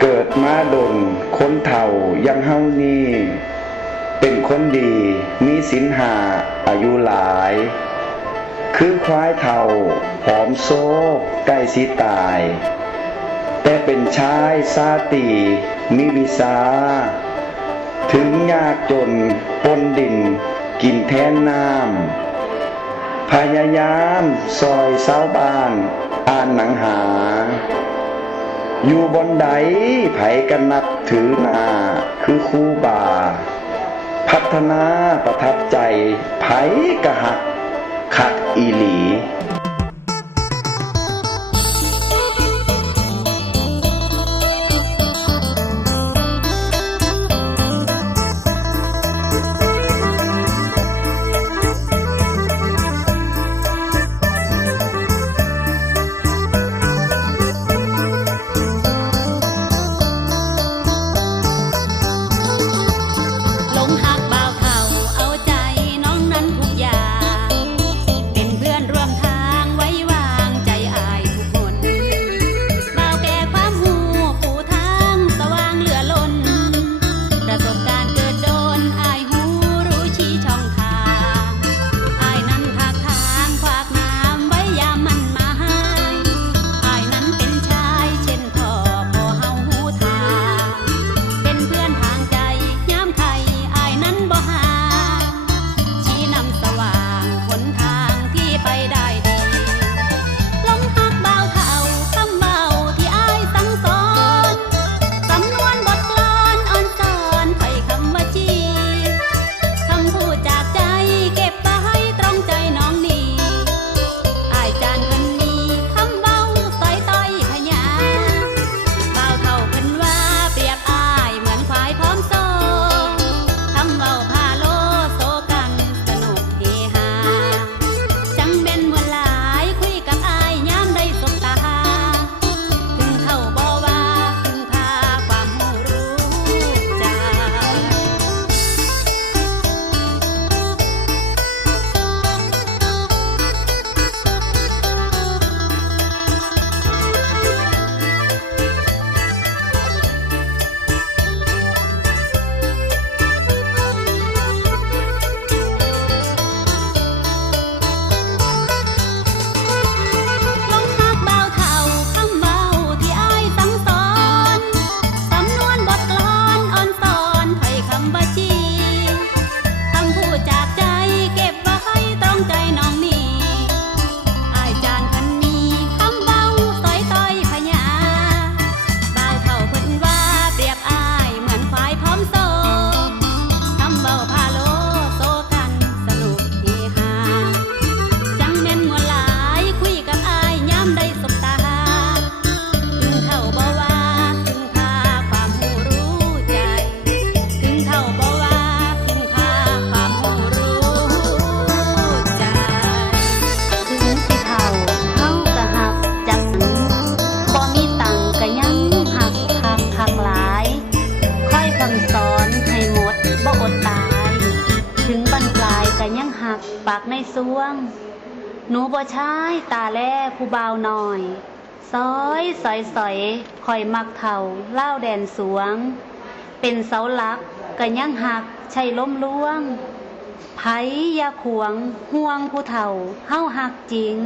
เกิดมาดนคนเฒ่ายังเฮานี่เป็นคนดีมีศิลหาอายุหลาย คือควายเฒ่าหอมโซกใกล้สิตาย แต่เป็นชายซาตีมีวิสา ถึงยากจนปนดินกินแท้นน้ำพยายามซอยเสาบ้าน อ่านหนังหา อยู่บนใดไผกันนับถือนาคือคู่บา พัฒนาประทับใจไผกะหักขักอีหลี ปากในสวง หนูบ่ชายตาแล่ผู้เบาหน่อยซอยสอยสอยคอยมักเถาเล่าแดนสวง เป็นเสาหลักกะยั่งหักชายล้มล้วงไผยาขวงห่วงผู้เถาเฮาหักจริง